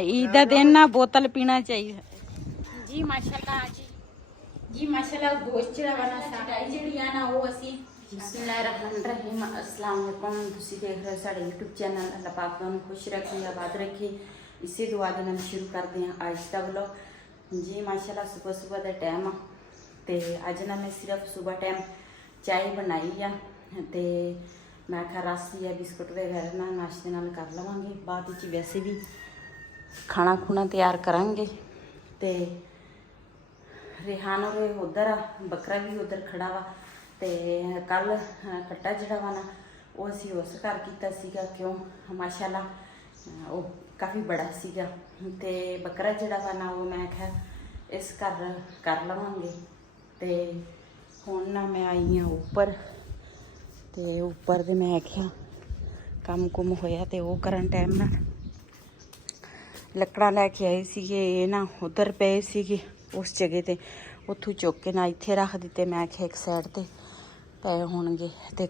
ईद का दिन ना बोतल पीना चाहिए जी माशाल्लाह जी माशाल्लाह गोश्त ਜਿਹੜਾ ਬਣਾ ਸਟਾਈ ਜਿਹੜੀ ਆ ਨਾ ਉਹ ਅਸੀਂ बिस्मिल्लाहिर्रहमानिर्रहीम अस्सलाम वालेकुम ਤੁਸੀਂ ਦੇਖ ਰਹੇ ਸਾਡੇ YouTube ਚੈਨਲ ਅੱਲਾਹ ਪਾਕ ਤੁਹਾਨੂੰ ਖੁਸ਼ ਰੱਖੇ ਆਬਾਦ ਰੱਖੇ ਇਸੇ ਦੁਆ ਦੇ ਨਾਲ ਸ਼ੁਰੂ ਕਰਦੇ ਹਾਂ ਅੱਜ ਦਾ ਵਲੌਗ ਜੀ ਮਾਸ਼ਾਅੱਲਾ ਸਵੇਰ ਦਾ ਟਾਈਮ ਆ ਤੇ ਅੱਜ ਨਾ ਮੈਂ ਸਿਰਫ ਸਵੇਰ ਟਾਈਮ ਚਾय ਬਣਾਈ ਆ ਤੇ ਮੈਂ ਖਾ ਰਸ ਜਾਂ ਬਿਸਕੁਟ ਵਗੈਰਾ ਨਾਲ ਨਾਸ਼ਤੇ ਨਾਲ ਕਰ ਲਵਾਂਗੇ ਬਾਅਦ ਵਿੱਚ ਵੈਸੇ ਵੀ ਖਾਣਾ ਖੁਣਾ ਤਿਆਰ ਕਰਾਂਗੇ ਤੇ रेहान और उधर आ बकरा भी उधर खड़ा वा तो कल कट्टा जड़ा वा ना वो असी उस घर किया सीगा क्यों माशाल्लाह वो काफ़ी बड़ा सीगा ते बकरा जड़ा वा ना वो मैं क्या इस घर कर लवांगे तो हुण ना मैं आई हाँ उपर तो उपर तो मैं क्या काम कुम होया तो वो करन टाइम ना लकड़ा लैके आए सीगे ना उधर पे सीगे उस जगह ते उथों चुक के ना इत्थे रख दिते मैं आख्या एक साइड ते पे होणगे ते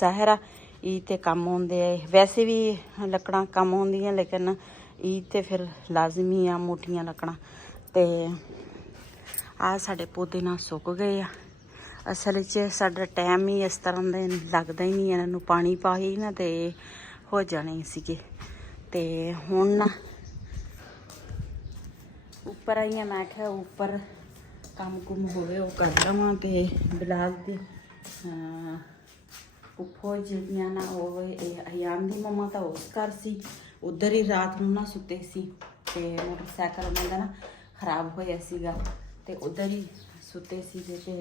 साहरा ईद ते कम आउंदे वैसे भी लकड़ां कम आउंदियां लेकिन ईद ते फिर लाजमी आ मोटियां लकड़ां ते आ साडे पौधे ना सुक गए आ असल च साडा टाइम ही इस तरह दा लगदा ही नहीं इन्हां नूं पानी पाई ना ते हो जाने सीगे ते हुण ना उपर आई मैं क्या ऊपर काम कुम होवे वो कर लवां ते बिलाल दी उप्पो जिहड़ियां ना वो अयान दी मम्मा तां उस घर सी उधर ही रात नूं ना सुते सी ते मोटरसाइकिल उन्हां दा ना खराब होया सीगा ते उधर ही सुते सीगे ते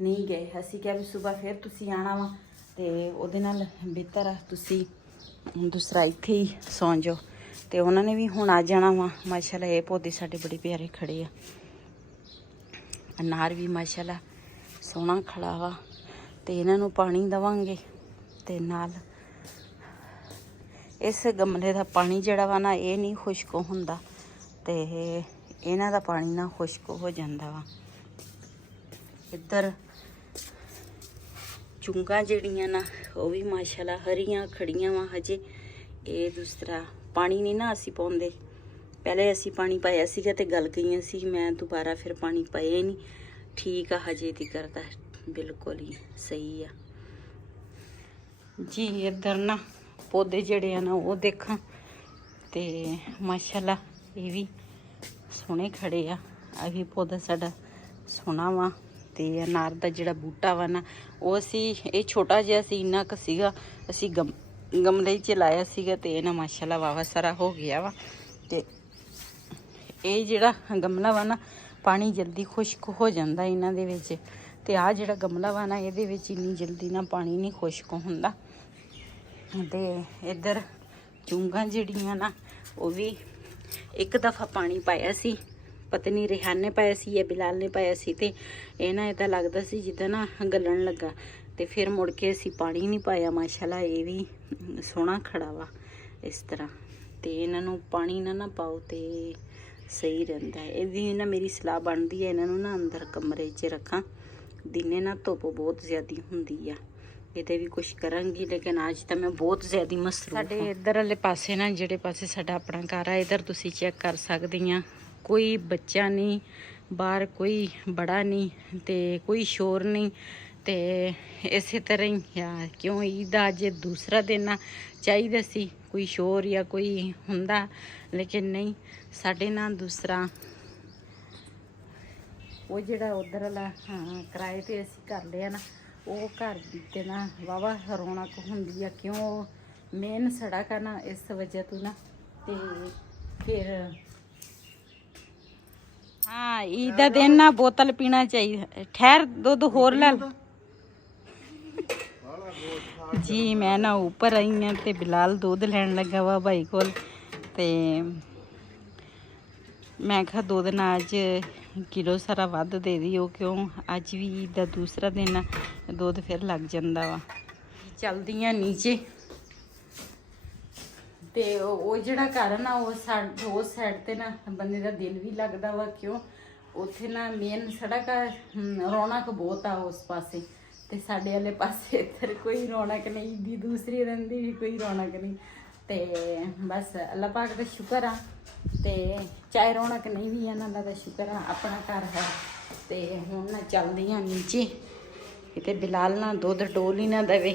नहीं गए असीं क्या भी सुबह फिर तुसीं आना वा ते उहदे नाल बेहतर तुसीं दूसरा इत्थे ही सौ जाओ तो उन्होंने भी हुण आ जाना वा माशाल्लाह ये पौधे साडे बड़े प्यारे खड़े आ अनार भी माशाल्लाह सोहना खड़ा वा तो इन्हां नूं पानी देवांगे ते नाल इस गमले दा पानी जिहड़ा वा ना ये नहीं खुश्क हुंदा ते इन्हां दा पानी ना खुश्क हो जांदा वा इधर चुंगा जिहड़ियां ना वो भी माशाल्लाह हरियां खड़ियां वा हजे ये दूसरा पानी नहीं ना असी पाउंदे पहले असी पानी पाया सीगा ते गल गई सी मैं दोबारा फिर पानी पाया ही नहीं ठीक आ हजे ती करता बिल्कुल ही सही आ जी इधर ना पौधे जड़े ना वो देखा ते माशाल्लाह ये भी सोहने खड़े आ अभी पौधा साडा सोहना वा ते अनार दा जिहड़ा बूटा वा ना वो असी ये छोटा जिहा सी इन्ना क सीगा असी गमले च लाया सीगा ते ना माशाल्लाह वावा सारा हो गया वा ते ये जिहड़ा गमला वा ना पानी जल्दी खुश्क हो जाता इन्हां दे विच ते आ जिहड़ा गमला वा ना इहदे विच इन्नी जल्दी ना पानी नहीं खुश्क हुंदा ते इधर चुंगां जिहड़ियां ना वो भी एक दफ़ा पानी पाया सी पता नहीं रेहान ने पाया सी या बिलाल ने पाया सी ते ये ना इदां लगदा सी जिद्दां ना गलन लगा ते फिर मुड़ के असी पानी नहीं पाया माशाल्लाह ये भी सोहना खड़ा वा इस तरह ते इन्हां नूं पानी ना पाओ ते सही रहिंदा है इहदी ना मेरी सलाह बनदी है इन्हां नूं ना अंदर कमरे च रखां दिने ना धुप्प बहुत ज़्यादा हुंदी आ इहदे भी कुछ करांगी लेकिन अज तां मैं बहुत ज़्यादा मसरूफ साडे इधर वाले पासे ना जिहड़े पासे साडा अपना घर आ इधर तुसीं चैक कर सकदी आ कोई बच्चा नहीं बाहर कोई बड़ा नहीं ते कोई शोर नहीं ते इस तरह ही यार क्यों ईद अज दूसरा दिन आ चाहिए सी कोई शोर या कोई हुंदा लेकिन नहीं साडे ना दूसरा वो जिहड़ा उधर वाला किराए ते असीं कर लिया ना वो घर ते ना वावा रौनक हुंदी आ क्यों मेन सड़क आ ना इस वजह तो ना ते फिर हाँ ईद का दिन ना बोतल पीना चाहिए ठहर दुध होर ले जी मैं ना ऊपर आई हाँ तो बिलाल दूध लैन लगा वा भाई कोल ते मैं कहा दूध ना अज किलो सारा वध दे दिओ क्यों अज भी ईद का दूसरा दिन दूध फिर लग जाता वा चलदी नीचे ते वो जिहड़ा घर ना उस साइड ते ना बंदे दा दिल भी लगदा वा क्यों उत्थे ना मेन सड़क रौनक बहुत आ उस पासे ते साडे वाले पासे इधर कोई रौनक नहीं दी दूसरी दिन दी भी कोई रौनक नहीं ते बस अल्लाह पाक दा शुक्र आ ਤੇ ਚਾਹੇ ਰੌਣਕ ਨਹੀਂ ਵੀ ਇਹਨਾਂ ਦਾ ਤਾਂ ਸ਼ੁਕਰ ਆ ਆਪਣਾ ਘਰ ਹੈ। ਤੇ ਹੁਣ ਨਾ ਚੱਲਦੀਆਂ ਨੀਚੇ, ਕਿਤੇ ਬਿਲਾਲ ਨਾ ਦੁੱਧ ਡੋਲ ਹੀ ਨਾ ਦੇਵੇ।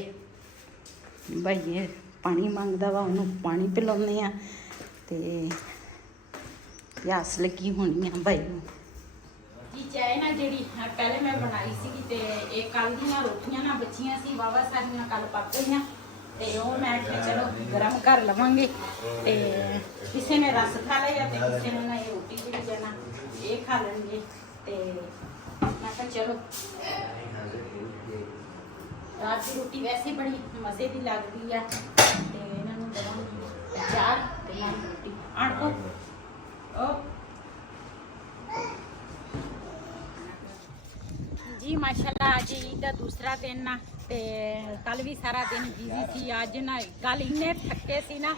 ਭਾਈਏ ਪਾਣੀ ਮੰਗਦਾ ਵਾ, ਉਹਨੂੰ ਪਾਣੀ ਪਿਲਾਉਂਦੇ ਆ। ਤੇ ਪਿਆਸ ਲੱਗੀ ਹੋਣੀ ਆ ਭਾਈ ਨੂੰ ਜੀ। ਚਾਹ ਨਾ ਜਿਹੜੀ ਪਹਿਲੇ ਮੈਂ ਬਣਾਈ ਸੀਗੀ ਤੇ ਇਹ ਕੱਲ ਦੀਆਂ ਰੋਟੀਆਂ ਨਾ ਬੱਚੀਆਂ ਸੀ ਵਾਵਾ ਸਾਰੀਆਂ, ਕੱਲ ਪੱਕ ਗਈਆਂ ਤੇ ਉਹ ਮੈਂ ਕਿਹਾ ਚਲੋ ਗਰਮ ਕਰ ਲਵਾਂਗੇ। ਤੇ ਕਿਸੇ ਨੇ ਰਸ ਖਾ ਲਿਆ ਤੇ ਕਿਸੇ ਨੇ ਨਾ ਇਹ ਰੋਟੀ ਜਿਹੜੀ ਜਾਣਾ ਇਹ ਖਾ ਲੈਣਗੇ। ਤੇ ਮੈਂ ਕਿਹਾ ਚਲੋ ਰਾਤ ਦੀ ਰੋਟੀ ਵੈਸੇ ਬੜੀ ਮਜ਼ੇ ਦੀ ਲੱਗਦੀ ਆ ਤੇ ਇਹਨਾਂ ਨੂੰ ਦਵਾਂਗੀ ਅਚਾਰ ਤੇ ਨਾਲ ਰੋਟੀ ਆਣਕੋ। ਜੀ ਮਾਸ਼ਾਅੱਲਾ ਅੱਜ ਈਦ ਦਾ ਦੂਸਰਾ ਦਿਨ ਨਾ ਤੇ ਕੱਲ ਵੀ ਸਾਰਾ ਦਿਨ ਬਿਜ਼ੀ ਸੀ। ਅੱਜ ਨਾ ਕੱਲ ਇੰਨੇ ਥੱਕੇ ਸੀ ਨਾ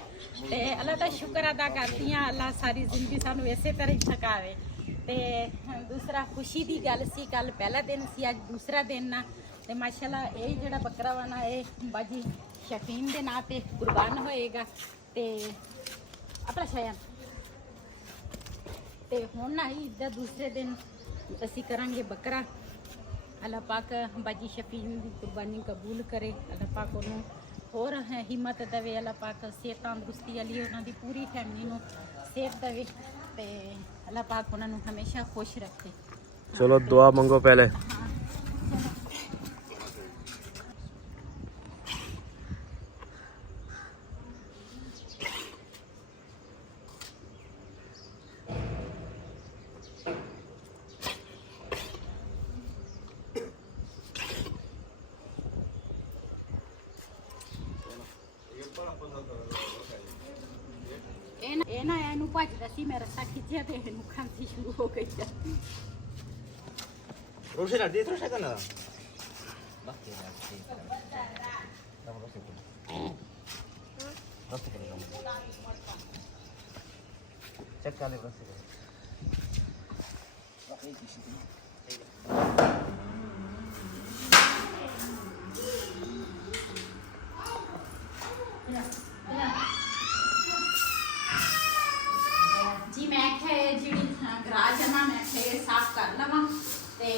ਤੇ ਅੱਲਾ ਦਾ ਸ਼ੁਕਰ ਅਦਾ ਕਰਦੀ ਹਾਂ, ਅੱਲਾ ਸਾਰੀ ਜ਼ਿੰਦਗੀ ਸਾਨੂੰ ਇਸੇ ਤਰ੍ਹਾਂ ਹੀ ਥਕਾਵੇ। ਤੇ ਦੂਸਰਾ ਖੁਸ਼ੀ ਦੀ ਗੱਲ ਸੀ, ਕੱਲ ਪਹਿਲਾ ਦਿਨ ਸੀ, ਅੱਜ ਦੂਸਰਾ ਦਿਨ ਨਾ ਤੇ ਮਾਸ਼ਾਅੱਲਾ ਇਹ ਜਿਹੜਾ ਬੱਕਰਾ ਵਾ ਨਾ ਇਹ ਬਾਜੀ ਸ਼ਫੀਨ ਦੇ ਨਾਂ ਤੇ ਕੁਰਬਾਨ ਹੋਏਗਾ। ਤੇ ਆਪਣਾ ਸ਼ਾਇਨ ਤੇ ਹੁਣ ਨਾ ਈਦ ਦਾ ਦੂਸਰੇ ਦਿਨ ਅਸੀਂ ਕਰਾਂਗੇ ਬੱਕਰਾ। ਅੱਲਾਹ ਪਾਕ ਬਾਜੀ ਸ਼ਫੀਨ ਦੀ ਕੁਰਬਾਨੀ ਕਬੂਲ ਕਰੇ। ਅੱਲਾਹ ਪਾਕ ਉਹਨੂੰ ਹੋਰ ਹਿੰਮਤ ਦੇਵੇ। ਅੱਲਾਹ ਪਾਕ ਸਿਹਤ ਤੰਦਰੁਸਤੀ ਵਾਲੀ ਉਹਨਾਂ ਦੀ ਪੂਰੀ ਫੈਮਿਲੀ ਨੂੰ ਸਿਹਤ ਦੇਵੇ ਤੇ ਅੱਲਾਹ ਪਾਕ ਉਹਨਾਂ ਨੂੰ ਹਮੇਸ਼ਾ ਖੁਸ਼ ਰੱਖੇ। ਚਲੋ ਦੁਆ ਮੰਗੋ ਪਹਿਲੇ। ਇਹ ਨਾ ਇਹਨੂੰ ਭੱਜਦਾ ਸੀ, ਮੈਂ ਰੱਸਾ ਖਿੱਚਿਆ ਤੇ ਇਹਨੂੰ ਖਾਂਸੀ ਸ਼ੁਰੂ ਹੋ ਗਈ। Roshena, dietro c'è canale. Cerca le prossime. ਜੀ ਮੈਂ ਕਿਹਾ ਜਿਹੜੀ ਗਰਾਜ ਹੈ ਨਾ ਮੈਂ ਕਿਹਾ ਸਾਫ਼ ਕਰ ਲਵਾਂ। ਤੇ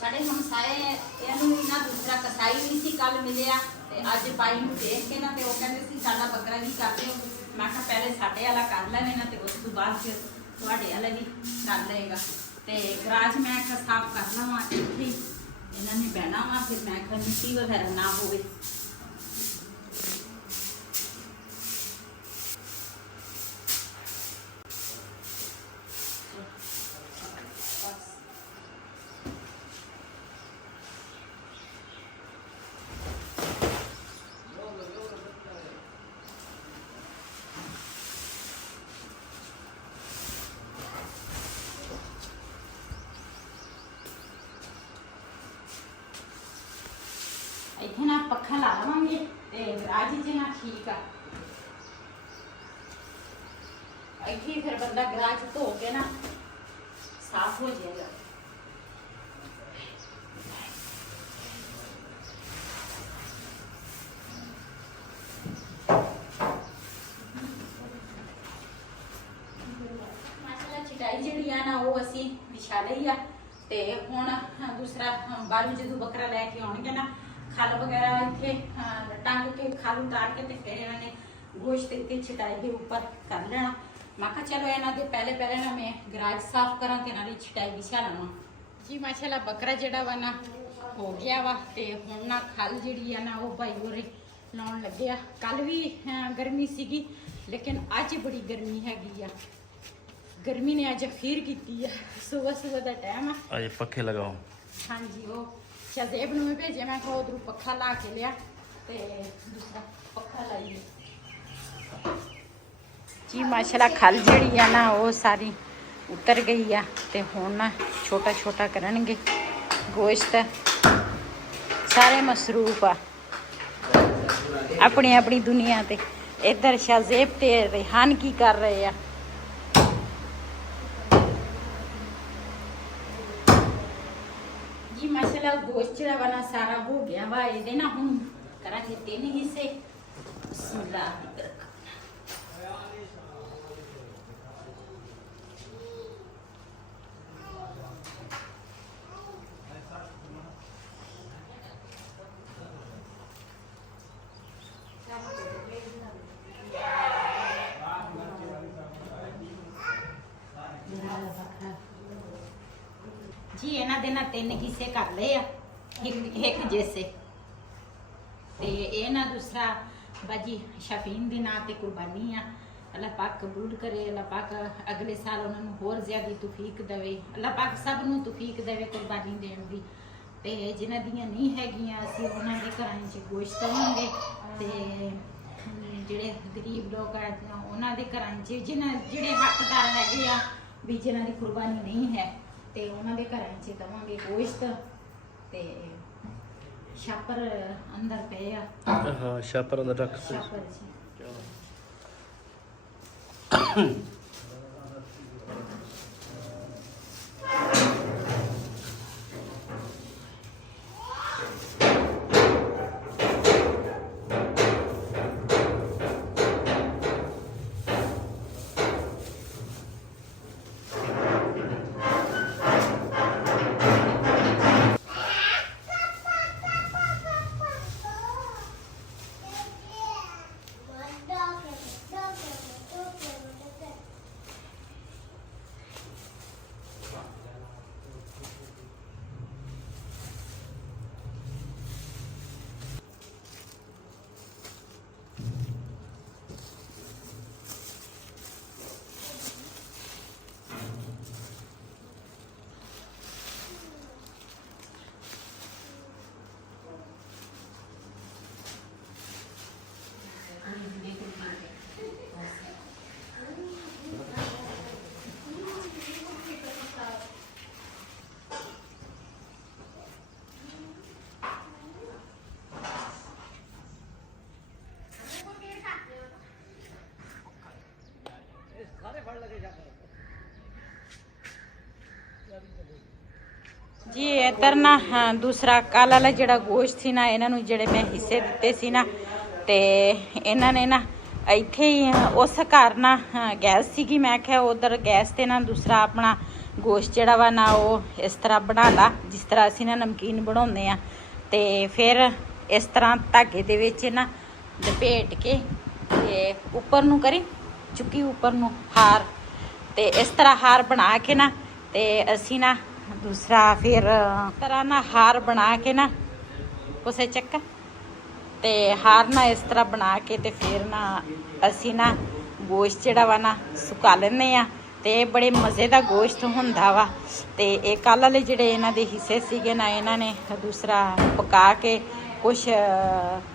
ਸਾਡੇ ਹਮਸਾਏ ਇਹਨੂੰ ਨਾ ਦੂਸਰਾ ਕਸਾਈ ਨਹੀਂ ਸੀ ਕੱਲ ਮਿਲਿਆ ਤੇ ਅੱਜ ਬਾਈ ਨੂੰ ਦੇਖ ਕੇ ਨਾ ਤੇ ਉਹ ਕਹਿੰਦੇ ਸੀ ਸਾਡਾ ਬੱਕਰਾ ਵੀ ਕਰ ਦਿਓ। ਮੈਂ ਕਿਹਾ ਪਹਿਲੇ ਸਾਡੇ ਵਾਲਾ ਕਰ ਲੈਣੇ ਨਾ ਤੇ ਉਸ ਤੋਂ ਬਾਅਦ ਫਿਰ ਤੁਹਾਡੇ ਵਾਲਾ ਵੀ ਕਰ ਲਏਗਾ। ਤੇ ਗਰਾਜ ਮੈਂ ਕਿਹਾ ਸਾਫ਼ ਕਰ ਲਵਾਂ, ਇੱਥੇ ਇਹਨਾਂ ਨੇ ਬਹਿਣਾ ਵਾ, ਫਿਰ ਮੈਂ ਕਿਹਾ ਮਿੱਟੀ ਵਗੈਰਾ ਨਾ ਹੋਵੇ। ਇੱਥੇ ਨਾ ਪੱਖਾ ਲਾ ਲਵਾਂਗੇ ਤੇ ਗਰਾਜ 'ਚ ਨਾ ਠੀਕ ਆ। ਇੱਥੇ ਫਿਰ ਬੰਦਾ ਗਰਾਜ ਧੋ ਕੇ ਨਾ ਸਾਫ਼ ਹੋ ਜਾਏਗਾ। ਮਾਸ਼ਾਅੱਲਾ ਚਟਾਈ ਜਿਹੜੀ ਆ ਨਾ ਉਹ ਅਸੀਂ ਵਿਛਾ ਲਈ ਆ। ਤੇ ਹੁਣ ਦੂਸਰਾ ਬਾਹਰੋਂ ਜਦੋਂ ਬੱਕਰਾ ਲੈ ਕੇ ਆਉਣਗੇ ਨਾ ਖਲ ਵਗੈਰਾ ਇੱਥੇ ਟੰਗ ਕੇ ਖਲ ਉਤਾਰ ਕੇ ਤੇ ਫਿਰ ਇਹਨਾਂ ਨੇ ਗੋਸ਼ਤ ਇੱਥੇ ਛਟਾਈ ਦੇ ਉੱਪਰ ਕਰ ਲੈਣਾ। ਮੈਂ ਕਿਹਾ ਚਲੋ ਇਹਨਾਂ ਦੇ ਪਹਿਲੇ ਨਾ ਮੈਂ ਗਰਾਜ ਸਾਫ਼ ਕਰਾਂ ਤੇ ਇਹਨਾਂ ਦੀ ਛਟਾਈ ਵਿਛਾ ਲਵਾਂ। ਜੀ ਮਾਸ਼ਾਅੱਲਾ ਬੱਕਰਾ ਜਿਹੜਾ ਵਾ ਨਾ ਹੋ ਗਿਆ ਵਾ ਤੇ ਹੁਣ ਨਾ ਖਲ ਜਿਹੜੀ ਆ ਨਾ ਉਹ ਭਾਈ ਹੋਰੇ ਲਾਉਣ ਲੱਗਿਆ। ਕੱਲ ਵੀ ਗਰਮੀ ਸੀਗੀ ਲੇਕਿਨ ਅੱਜ ਬੜੀ ਗਰਮੀ ਹੈਗੀ ਆ। ਗਰਮੀ ਨੇ ਅੱਜ ਅਖੀਰ ਕੀਤੀ ਆ। ਸਵੇਰ ਦਾ ਟਾਈਮ ਆ, ਅੱਜ ਪੱਖੇ ਲਗਾਓ। ਹਾਂਜੀ ਉਹ ਸ਼ਾਜ਼ੇਬ ਨੂੰ ਮੈਂ ਭੇਜਿਆ, ਮੈਂ ਕਿਹਾ ਉਧਰੋਂ ਪੱਖਾ ਲਾ ਕੇ ਲਿਆ ਤੇ ਦੂਸਰਾ ਪੱਖਾ ਲਾਈਏ। ਜੀ ਮਾਸ਼ਾਅੱਲਾ ਖਲ ਜਿਹੜੀ ਆ ਨਾ ਉਹ ਸਾਰੀ ਉਤਰ ਗਈ ਆ ਤੇ ਹੁਣ ਨਾ ਛੋਟਾ ਛੋਟਾ ਕਰਨਗੇ ਗੋਸ਼ਤ। ਸਾਰੇ ਮਸਰੂਫ ਆ ਆਪਣੀ ਆਪਣੀ ਦੁਨੀਆ ਤੇ। ਇੱਧਰ ਸ਼ਾਜ਼ੇਬ ਤੇ ਰਿਹਾਨ ਕੀ ਕਰ ਰਹੇ ਆ? ਜੀ ਮਾਸ਼ਾਅੱਲਾ ਗੋਸ਼ਤ ਜਿਹੜਾ ਵਾ ਨਾ ਸਾਰਾ ਹੋ ਗਿਆ ਵਾ। ਇਹਦੇ ਨਾ ਹੁਣ ਕਰਾਂਗੇ 3 ਹਿੱਸੇ। ਬਿਸਮਿल्लाह। ਇਹਨਾਂ ਦੇ ਨਾਲ 3 ਹਿੱਸੇ ਕਰ ਲਏ ਆ, ਇੱਕ ਜੈਸੇ। ਤੇ ਇਹ ਨਾ ਦੂਸਰਾ ਬਾਜੀ ਸ਼ਫੀਨ ਦੇ ਨਾਂ ਤੇ ਕੁਰਬਾਨੀ ਆ। ਅੱਲਾਹ ਪਾਕ ਕਬੂਲ ਕਰੇ, ਅੱਲਾਹ ਪਾਕ ਅਗਲੇ ਸਾਲ ਉਹਨਾਂ ਨੂੰ ਹੋਰ ਜ਼ਿਆਦਾ ਤੌਫੀਕ ਦੇਵੇ, ਅੱਲਾਹ ਪਾਕ ਸਭ ਨੂੰ ਤੌਫੀਕ ਦੇਵੇ ਕੁਰਬਾਨੀ ਦੇਣ ਦੀ। ਤੇ ਜਿਨ੍ਹਾਂ ਦੀਆਂ ਨਹੀਂ ਹੈਗੀਆਂ ਅਸੀਂ ਉਹਨਾਂ ਦੇ ਘਰਾਂ 'ਚ ਗੋਸ਼ਤ ਦੇਵਾਂਗੇ। ਤੇ ਜਿਹੜੇ ਗਰੀਬ ਲੋਕ ਆ ਉਹਨਾਂ ਦੇ ਘਰਾਂ 'ਚ ਜਿਹੜੇ ਹੱਕਦਾਰ ਹੈਗੇ ਆ ਵੀ ਜਿਨ੍ਹਾਂ ਦੀ ਕੁਰਬਾਨੀ ਨਹੀਂ ਹੈ ਤੇ ਉਹਨਾਂ ਦੇ ਘਰਾਂ 'ਚ ਦੇਵਾਂਗੇ ਗੋਸ਼ਤ। ਤੇ ਛਾਪਰ ਅੰਦਰ ਪਏ ਆ। हाँ शापर अंदर रख ਛਾਪਰ ਜੀ ਜੀ ਇੱਧਰ ਨਾ ਦੂਸਰਾ ਕੱਲ੍ਹ ਵਾਲਾ ਜਿਹੜਾ ਗੋਸ਼ਤ ਸੀ ਨਾ, ਇਹਨਾਂ ਨੂੰ ਜਿਹੜੇ ਮੈਂ ਹਿੱਸੇ ਦਿੱਤੇ ਸੀ ਨਾ, ਤੇ ਇਹਨਾਂ ਨੇ ਨਾ ਇੱਥੇ ਹੀ ਉਸ ਘਰ ਨਾ ਗੈਸ ਸੀਗੀ। ਮੈਂ ਕਿਹਾ ਉਧਰ ਗੈਸ ਤੇ ਨਾ ਦੂਸਰਾ ਆਪਣਾ ਗੋਸ਼ਤ ਜਿਹੜਾ ਵਾ ਨਾ ਉਹ ਇਸ ਤਰ੍ਹਾਂ ਬਣਾ ਲਾ ਜਿਸ ਤਰ੍ਹਾਂ ਅਸੀਂ ਨਾ ਨਮਕੀਨ ਬਣਾਉਂਦੇ ਆ। ਤੇ ਫਿਰ ਇਸ ਤਰ੍ਹਾਂ ਧਾਗੇ ਦੇ ਵਿੱਚ ਨਾ ਲਪੇਟ ਕੇ ਤੇ ਉੱਪਰ ਨੂੰ ਕਰੀ ਚੁੱਕੀ ਉੱਪਰ ਨੂੰ ਹਾਰ, ਤੇ ਇਸ ਤਰ੍ਹਾਂ ਹਾਰ ਬਣਾ ਕੇ ਨਾ ਤੇ ਅਸੀਂ ਨਾ ਦੂਸਰਾ ਫਿਰ ਤਰ੍ਹਾਂ ਨਾ ਹਾਰ ਬਣਾ ਕੇ ਨਾ ਉਸੇ ਚੱਕਾ ਤੇ ਹਾਰ ਨਾ ਇਸ ਤਰ੍ਹਾਂ ਬਣਾ ਕੇ ਤੇ ਫਿਰ ਨਾ ਅਸੀਂ ਨਾ ਗੋਸ਼ਤ ਜਿਹੜਾ ਵਾ ਨਾ ਸੁਕਾ ਲੈਂਦੇ ਆ। ਤੇ ਇਹ ਬੜੇ ਮਜ਼ੇ ਦਾ ਗੋਸ਼ਤ ਹੁੰਦਾ ਵਾ। ਤੇ ਇਹ ਕੱਲ੍ਹ ਵਾਲੇ ਜਿਹੜੇ ਇਹਨਾਂ ਦੇ ਹਿੱਸੇ ਸੀਗੇ ਨਾ, ਇਹਨਾਂ ਨੇ ਦੂਸਰਾ ਪਕਾ ਕੇ ਕੁਛ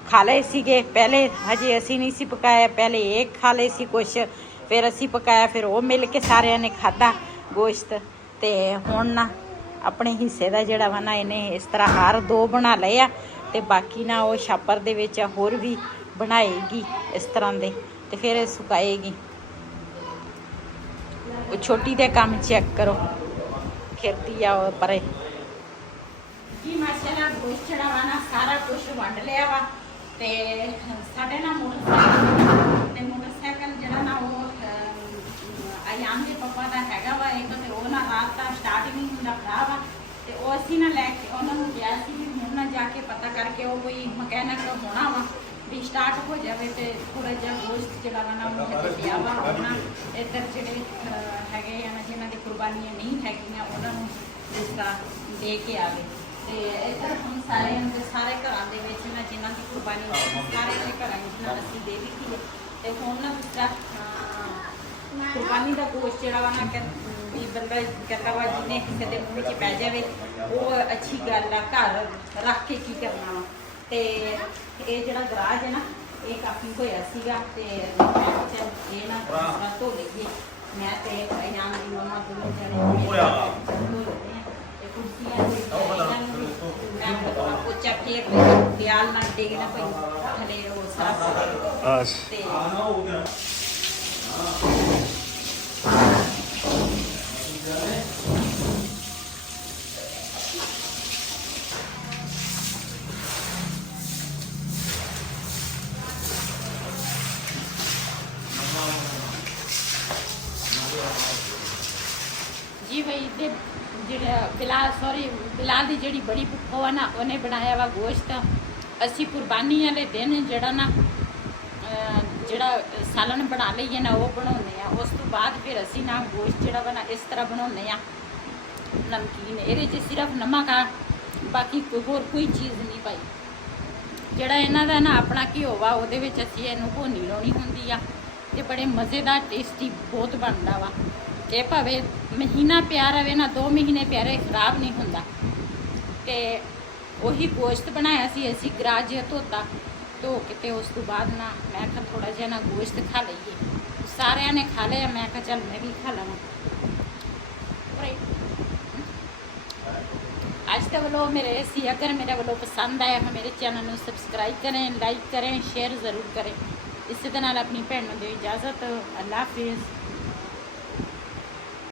ਖਾ ਲਏ ਸੀਗੇ। ਪਹਿਲੇ ਹਜੇ ਅਸੀਂ ਨਹੀਂ ਸੀ ਪਕਾਇਆ, ਪਹਿਲੇ ਇਹ ਖਾ ਲਏ ਸੀ ਕੁਛ, ਫਿਰ ਅਸੀਂ ਪਕਾਇਆ, ਫਿਰ ਉਹ ਮਿਲ ਕੇ ਸਾਰਿਆਂ ਨੇ ਖਾਧਾ ਗੋਸ਼ਤ। ਤੇ ਹੁਣ ਨਾ ਆਪਣੇ ਹਿੱਸੇ ਦਾ ਜਿਹੜਾ ਵਾ ਨਾ ਇਹਨੇ ਇਸ ਤਰ੍ਹਾਂ ਹਾਰ 2 ਬਣਾ ਲਏ ਆ, ਤੇ ਬਾਕੀ ਨਾ ਉਹ ਛਾਪਰ ਦੇ ਵਿੱਚ ਹੋਰ ਵੀ ਬਣਾਏਗੀ ਇਸ ਤਰ੍ਹਾਂ ਦੇ, ਤੇ ਫਿਰ ਇਹ ਸੁਕਾਏਗੀ। ਉਹ ਛੋਟੀ ਦੇ ਕੰਮ ਚੈੱਕ ਕਰੋ, ਖੇਤੀ ਆ ਉਹ ਪਰੇ ਜੀ। ਮਾਸ਼ਾਅੱਲਾ ਗੋਸ਼ਤ ਜਿਹੜਾ ਵਾ ਨਾ ਸਾਰਾ ਕੁਝ ਵੰਡ ਲਿਆ ਵਾ। ਤੇ ਸਾਡੇ ਨਾ ਮੋਟਰਸਾਈਕਲ ਜਿਹੜਾ ਨਾ ਉਹ ਆਯਾਨ ਦੇ ਪਾਪਾ ਦਾ ਹੈਗਾ ਵਾ ਇੱਕ, ਤੇ ਉਹ ਨਾ ਰਾਤ ਦਾ ਸਟਾਰਟਿੰਗ ਹੁੰਦਾ ਖਰਾਬ ਆ। ਤੇ ਉਹ ਅਸੀਂ ਨਾ ਲੈ ਕੇ ਉਹਨਾਂ ਨੂੰ ਕਿਹਾ ਸੀ ਵੀ ਹੁਣ ਨਾ ਜਾ ਕੇ ਪਤਾ ਕਰਕੇ ਉਹ ਕੋਈ ਮਕੈਨਿਕ ਹੋਣਾ ਵਾ ਵੀ ਸਟਾਰਟ ਹੋ ਜਾਵੇ। ਤੇ ਥੋੜਾ ਜਿਹਾ ਗੋਸ਼ਤ ਜਿਹੜਾ ਵਾ ਨਾ ਉਹ ਹਜੇ ਪਿਆ ਵਾ। ਉਹਨਾਂ ਇੱਧਰ ਜਿਹੜੇ ਹੈਗੇ ਆ ਨਾ ਜਿਨ੍ਹਾਂ ਦੀ ਕੁਰਬਾਨੀਆਂ ਨਹੀਂ ਹੈਗੀਆਂ ਉਹਨਾਂ ਨੂੰ ਜਿਸ ਤਰ੍ਹਾਂ ਦੇ ਕੇ ਆਵੇ। ਤੇ ਇੱਧਰ ਹੁਣ ਸਾਰੇ ਘਰਾਂ ਦੇ ਵਿੱਚ ਨਾ ਜਿਨ੍ਹਾਂ ਦੀ ਕੁਰਬਾਨੀ ਸਾਰਿਆਂ ਦੇ ਘਰਾਂ ਵਿੱਚ ਨਾ ਅਸੀਂ ਦੇ ਦਿੱਤੀ ਹੈ। ਤੇ ਹੁਣ ਨਾ ਦੂਸਰਾ ਕੁਰਬਾਨੀ ਦਾ ਗੋਸ਼ਤ ਜਿਹੜਾ ਵਾ ਨਾ ਵੀ ਬੰਦਾ ਕਹਿੰਦਾ ਵਾ ਜਿਹਨੇ ਕਿਸੇ ਦੇ ਮੂੰਹ ਵਿੱਚ ਪੈ ਜਾਵੇ ਉਹ ਅੱਛੀ ਗੱਲ ਆ, ਘਰ ਰੱਖ ਕੇ ਕੀ ਕਰਨਾ ਵਾ। ਤੇ ਇਹ ਜਿਹੜਾ ਗਰਾਜ ਹੈ ਨਾ ਇਹ ਕਾਫੀ ਹੋਇਆ ਸੀਗਾ, ਤੇ ਇਹ ਨਾ ਧੋ ਲਈਏ। ਮੈਂ ਤੇ ਇਨਾਮ ਦੀ ਮੰਮਾ ਦੋਨੋਂ ਜਣੇ ਧੋ ਲੈਂਦੇ ਆ। ਤੇ ਕੁਰਸੀਆਂ ਮੈਂ ਪੋਚਾ ਫੇਰ ਦਿਆਲ ਨਾਲ ਡੇਗਣਾ ਪਈ ਥਲੇ ਉਹ ਸਾਰਾ ਤੇ जी भाई दे बिलाल ਦੀ ਜਿਹੜੀ ਬੜੀ ਭੁੱਖੋ ਆ ਨਾ ਉਹਨੇ ਬਣਾਇਆ ਵਾ ਗੋਸ਼ਤ। ਅਸੀਂ ਕੁਰਬਾਨੀ ਵਾਲੇ ਦਿਨ ਜਿਹੜਾ ਨਾ ਜਿਹੜਾ ਸਾਲਨ ਬਣਾ ਲਈਏ ਨਾ ਉਹ ਬਣਾਉਂਦੇ ਆ। ਉਸ ਤੋਂ ਬਾਅਦ ਫਿਰ ਅਸੀਂ ਨਾ ਗੋਸ਼ਤ ਜਿਹੜਾ ਵਾ ਨਾ ਇਸ ਤਰ੍ਹਾਂ ਬਣਾਉਂਦੇ ਆ। ਨਮਕੀਨ ਇਹਦੇ 'ਚ ਸਿਰਫ ਨਮਕ ਆ, ਬਾਕੀ ਹੋਰ ਕੋਈ ਚੀਜ਼ ਨਹੀਂ ਪਾਈ। ਜਿਹੜਾ ਇਹਨਾਂ ਦਾ ਨਾ ਆਪਣਾ ਘਿਓ ਵਾ ਉਹਦੇ ਵਿੱਚ ਅਸੀਂ ਇਹਨੂੰ ਭੁੰਨੀ ਲਾਉਣੀ ਹੁੰਦੀ ਆ ਤੇ ਬੜੇ ਮਜ਼ੇਦਾਰ ਟੇਸਟੀ ਬਹੁਤ ਬਣਦਾ ਵਾ। ਇਹ ਭਾਵੇਂ ਮਹੀਨਾ ਪਿਆ ਰਵੇ ਨਾ 2 ਮਹੀਨੇ ਪਿਆ ਰਹੇ ਖਰਾਬ ਨਹੀਂ ਹੁੰਦਾ। ਤੇ ਉਹੀ ਗੋਸ਼ਤ ਬਣਾਇਆ ਸੀ ਅਸੀਂ, ਗਰਾਜ ਧੋਤਾ, ਧੋ ਕੇ ਤੇ ਉਸ ਤੋਂ ਬਾਅਦ ਨਾ ਮੈਂ ਕਿਹਾ ਥੋੜਾ ਜਿਹਾ ਨਾ ਗੋਸ਼ਤ ਖਾ ਲਈਏ। ਸਾਰਿਆਂ ਨੇ ਖਾ ਲਿਆ, ਮੈਂ ਕਿਹਾ ਚੱਲ ਮੈਂ ਵੀ ਖਾ ਲਵਾਂ। आज का व्लॉग मेरे ऐसी, अगर मेरा व्लॉग पसंद आया तो मेरे चैनल में सब्सक्राइब करें, लाइक करें, शेयर ज़रूर करें। इसी तरह अपनी भैन को दे इजाज़त। अल्लाह हाफिज़।